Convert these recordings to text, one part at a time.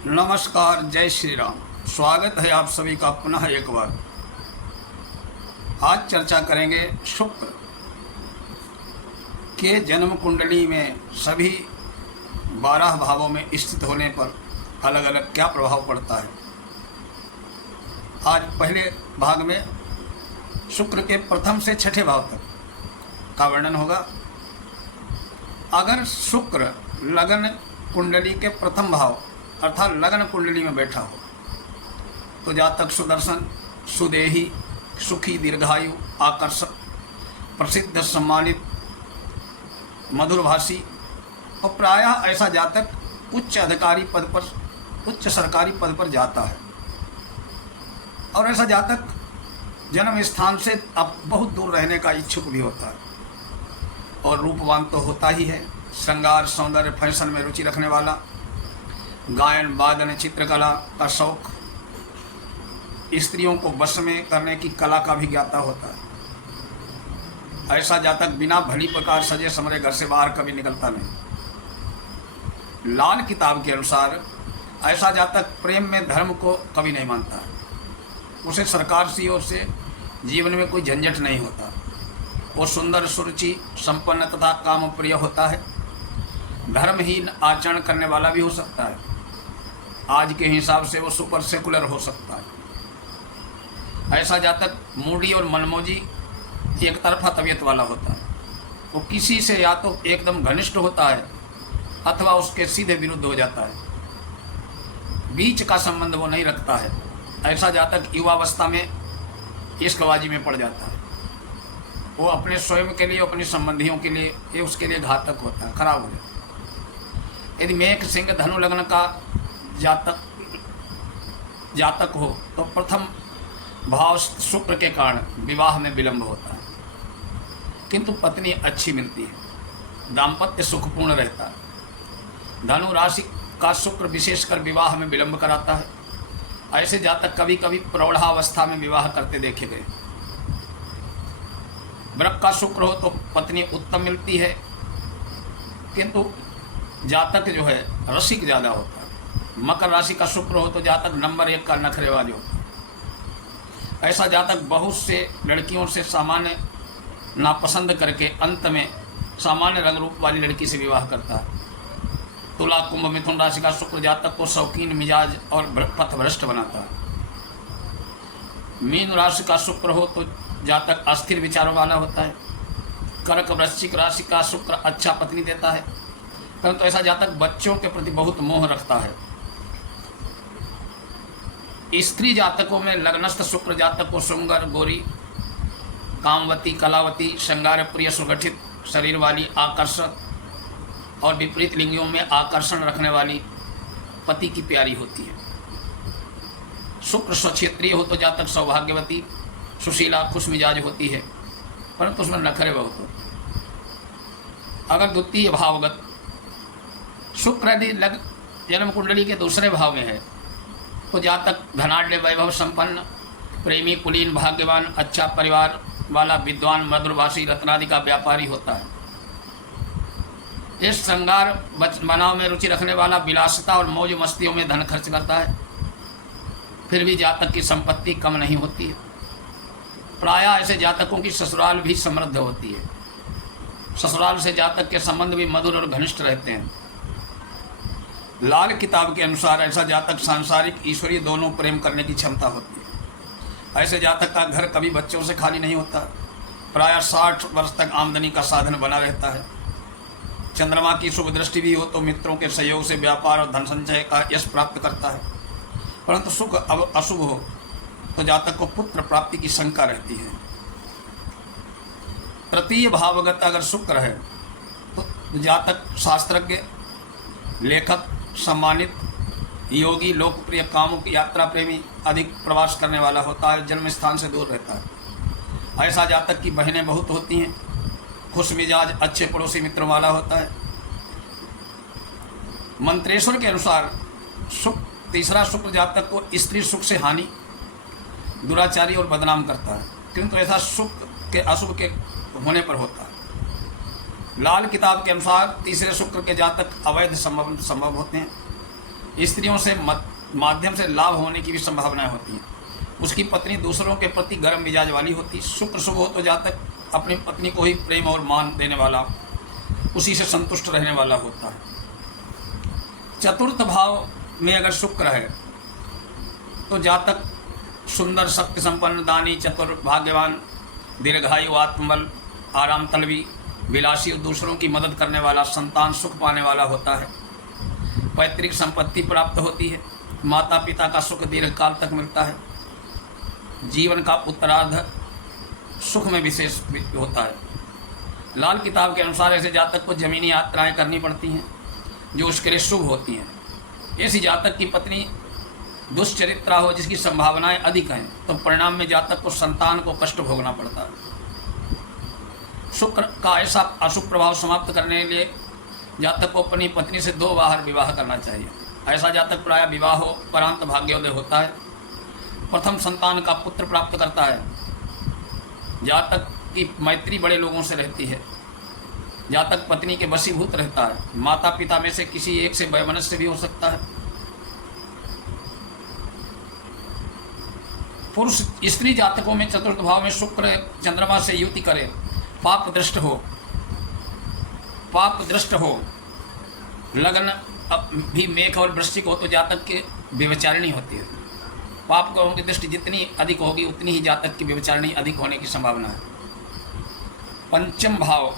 नमस्कार, जय श्री राम। स्वागत है आप सभी का पुनः एक बार। आज चर्चा करेंगे शुक्र के जन्म कुंडली में सभी 12 भावों में स्थित होने पर अलग अलग क्या प्रभाव पड़ता है। आज पहले भाग में शुक्र के प्रथम से छठे भाव तक का वर्णन होगा। अगर शुक्र लगन कुंडली के प्रथम भाव अर्थात लगन कुंडली में बैठा हो तो जातक सुदर्शन, सुदेही, सुखी, दीर्घायु, आकर्षक, प्रसिद्ध, सम्मानित, मधुरभाषी और प्रायः ऐसा जातक उच्च अधिकारी पद पर, उच्च सरकारी पद पर जाता है। और ऐसा जातक जन्म स्थान से अब बहुत दूर रहने का इच्छुक भी होता है और रूपवान तो होता ही है। श्रृंगार, सौंदर्य, फैशन में रुचि रखने वाला, गायन, वादन, चित्रकला का शौक, स्त्रियों को वश में करने की कला का भी ज्ञाता होता है। ऐसा जातक बिना भली प्रकार सजे समरे घर से बाहर कभी निकलता नहीं। लाल किताब के अनुसार ऐसा जातक प्रेम में धर्म को कभी नहीं मानता। उसे सरकार की ओर से जीवन में कोई झंझट नहीं होता। वो सुंदर, सुरुचि संपन्न तथा काम प्रिय होता है। धर्महीन आचरण करने वाला भी हो सकता है। आज के हिसाब से वो सुपर सेकुलर हो सकता है। ऐसा जातक मूडी और मनमोजी, एक तरफा तबीयत वाला होता है। वो किसी से या तो एकदम घनिष्ठ होता है अथवा उसके सीधे विरुद्ध हो जाता है। बीच का संबंध वो नहीं रखता है। ऐसा जातक युवावस्था में इश्कबाजी में पड़ जाता है। वो अपने स्वयं के लिए, अपने संबंधियों के लिए, ये उसके लिए घातक होता है, खराब हो जाता है। यदि मेष, सिंह, धनु लग्न का जातक हो तो प्रथम भाव शुक्र के कारण विवाह में विलंब होता है, किंतु पत्नी अच्छी मिलती है। दाम्पत्य सुखपूर्ण रहता है। धनु राशि का शुक्र विशेषकर विवाह में विलंब कराता है। ऐसे जातक कभी कभी प्रौढ़ावस्था में विवाह करते देखे गए। वृक का शुक्र हो तो पत्नी उत्तम मिलती है, किंतु जातक जो है रसिक ज़्यादा होता है। मकर राशि का शुक्र हो तो जातक नंबर 1 का नखरेबाज होता है। ऐसा जातक बहुत से लड़कियों से सामान्य नापसंद करके अंत में सामान्य रंग रूप वाली लड़की से विवाह करता है। तुला, कुंभ, मिथुन राशि का शुक्र जातक को शौकीन, मिजाज और पथभ्रष्ट बनाता है। मीन राशि का शुक्र हो तो जातक अस्थिर विचारों वाला होता है। कर्क, वृश्चिक राशि का शुक्र अच्छा पत्नी देता है, परंतु ऐसा जातक बच्चों के प्रति बहुत मोह रखता है। स्त्री जातकों में लग्नस्थ शुक्र जातक को सुंदर, गोरी, कामवती, कलावती, श्रृंगार प्रिय, सुगठित शरीर वाली, आकर्षक और विपरीत लिंगियों में आकर्षण रखने वाली पति की प्यारी होती है। शुक्र स्वक्षेत्रीय हो तो जातक सौभाग्यवती, सुशीला, खुश मिजाज होती है, परंतु उसमें नखरे बहुत होते हैं। अगर द्वितीय भावगत शुक्र यदि जन्म कुंडली के दूसरे भाव में है तो जातक धनाढ़, वैभव संपन्न, प्रेमी, कुलीन, भाग्यवान, अच्छा परिवार वाला, विद्वान, मधुरभाषी, रत्नादि का व्यापारी होता है। इस श्रृंगार बनाव में रुचि रखने वाला, विलासिता और मौज मस्तियों में धन खर्च करता है। फिर भी जातक की संपत्ति कम नहीं होती है। प्रायः ऐसे जातकों की ससुराल भी समृद्ध होती है। ससुराल से जातक के संबंध भी मधुर और घनिष्ठ रहते हैं। लाल किताब के अनुसार ऐसा जातक सांसारिक, ईश्वरीय दोनों प्रेम करने की क्षमता होती है। ऐसे जातक का घर कभी बच्चों से खाली नहीं होता। प्रायः 60 वर्ष तक आमदनी का साधन बना रहता है। चंद्रमा की शुभ दृष्टि भी हो तो मित्रों के सहयोग से व्यापार और धन संचय का यश प्राप्त करता है, परंतु सुख अशुभ हो तो जातक को पुत्र प्राप्ति की शंका रहती है। तृतीय भावगत अगर शुक्र है तो जातक शास्त्रज्ञ, लेखक, सम्मानित, योगी, लोकप्रिय, कामुक, यात्रा प्रेमी, अधिक प्रवास करने वाला होता है। जन्म स्थान से दूर रहता है। ऐसा जातक की बहनें बहुत होती हैं। खुश मिजाज, अच्छे पड़ोसी मित्रों वाला होता है। मंत्रेश्वर के अनुसार तीसरा शुक्र जातक को स्त्री सुख से हानि, दुराचारी और बदनाम करता है, किंतु ऐसा सुख के अशुभ के होने पर होता है। लाल किताब के अनुसार तीसरे शुक्र के जातक अवैध संभव होते हैं। स्त्रियों से माध्यम से लाभ होने की भी संभावनाएं होती हैं। उसकी पत्नी दूसरों के प्रति गर्म मिजाज वाली होती है। शुक्र शुभ हो तो जातक अपनी पत्नी को ही प्रेम और मान देने वाला, उसी से संतुष्ट रहने वाला होता है। चतुर्थ भाव में अगर शुक्र है तो जातक सुंदर, शक्ति संपन्न, दानी, चतुर, भाग्यवान, दीर्घायु, आत्मबल, आराम तलबी, विलासी और दूसरों की मदद करने वाला, संतान सुख पाने वाला होता है। पैतृक संपत्ति प्राप्त होती है। माता पिता का सुख दीर्घकाल तक मिलता है। जीवन का उत्तरार्ध सुख में विशेष होता है। लाल किताब के अनुसार ऐसे जातक को जमीनी यात्राएं करनी पड़ती हैं जो उसके लिए शुभ होती हैं। ऐसी जातक की पत्नी दुष्चरित्रा हो, जिसकी संभावनाएं अधिक हैं, तो परिणाम में जातक को संतान को कष्ट भोगना पड़ता है। शुक्र का ऐसा अशुभ प्रभाव समाप्त करने के लिए जातक को अपनी पत्नी से 2 बार विवाह करना चाहिए। ऐसा जातक प्रायः विवाह उपरांत भाग्योदय होता है। प्रथम संतान का पुत्र प्राप्त करता है। जातक की मैत्री बड़े लोगों से रहती है। जातक पत्नी के वशीभूत रहता है। माता पिता में से किसी एक से वैमनस्य भी हो सकता है। पुरुष स्त्री जातकों में चतुर्थ भाव में शुक्र चंद्रमा से युति करे, पाप दृष्ट हो, लगन भी मेघ और वृश्चिक हो तो जातक के व्यभिचारिणी होती है। पाप ग्रहों की दृष्टि जितनी अधिक होगी उतनी ही जातक की व्यभिचारिणी अधिक होने की संभावना है। पंचम भाव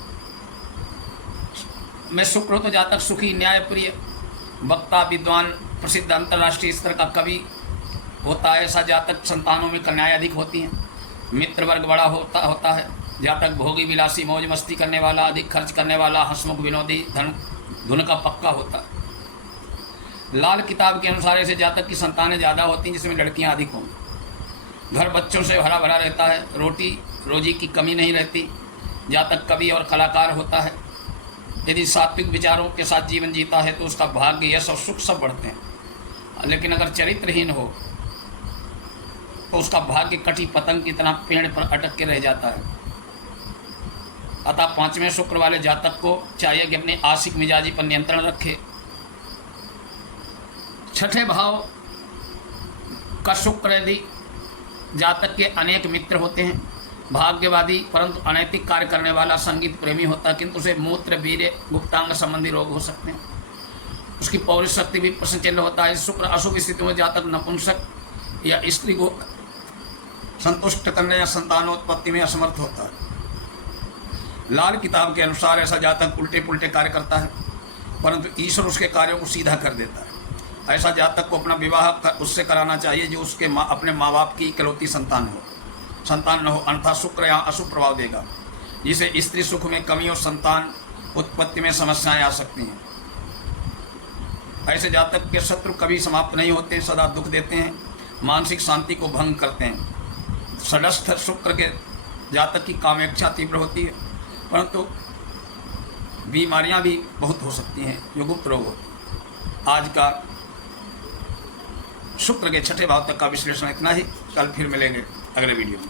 में शुक्र हो तो जातक सुखी, न्यायप्रिय, वक्ता, विद्वान, प्रसिद्ध अंतर्राष्ट्रीय स्तर का कवि होता है। ऐसा जातक संतानों में कन्याएं अधिक होती हैं। मित्र वर्ग बड़ा होता है। जातक भोगी, विलासी, मौज मस्ती करने वाला, अधिक खर्च करने वाला, हंसमुख, विनोदी, धुन का पक्का होता है। लाल किताब के अनुसार ऐसे जातक की संतानें ज़्यादा होती हैं जिसमें लड़कियां अधिक होंगी। घर बच्चों से भरा भरा रहता है। रोटी रोजी की कमी नहीं रहती। जातक कवि और कलाकार होता है। यदि सात्विक विचारों के साथ जीवन जीता है तो उसका भाग्य, यश और सुख सब बढ़ते हैं। लेकिन अगर चरित्रहीन हो तो उसका भाग्य कटी पतंग की तरह पेड़ पर अटक के रह जाता है। अतः 5वें शुक्र वाले जातक को चाहिए कि अपने आशिक मिजाजी पर नियंत्रण रखे। 6ठे भाव का शुक्र यदि जातक के अनेक मित्र होते हैं, भाग्यवादी परंतु अनैतिक कार्य करने वाला, संगीत प्रेमी होता है, किंतु उसे मूत्र, वीर्य, गुप्तांग संबंधी रोग हो सकते हैं। उसकी पौरुष शक्ति भी प्रश्नचिन्ह होता है। शुक्र अशुभ स्थिति में जातक नपुंसक या स्त्री को संतुष्ट करने या संतानोत्पत्ति में असमर्थ होता है। लाल किताब के अनुसार ऐसा जातक उल्टे पुल्टे कार्य करता है परंतु ईश्वर उसके कार्यों को सीधा कर देता है। ऐसा जातक को अपना विवाह उससे कराना चाहिए जो उसके अपने माँ बाप की इकलौती संतान न हो, अन्यथा शुक्र यहाँ अशुभ प्रभाव देगा, जिसे स्त्री सुख में कमी और संतान उत्पत्ति में समस्याएं आ सकती हैं। ऐसे जातक के शत्रु कभी समाप्त नहीं होते, सदा दुख देते हैं, मानसिक शांति को भंग करते हैं। षष्ठ शुक्र के जातक की कामेच्छा तीव्र होती है परंतु बीमारियां भी बहुत हो सकती हैं जो गुप्त रोग होती हैं। आज का शुक्र के 6ठे भाव तक का विश्लेषण इतना ही। कल फिर मिलेंगे अगले वीडियो में।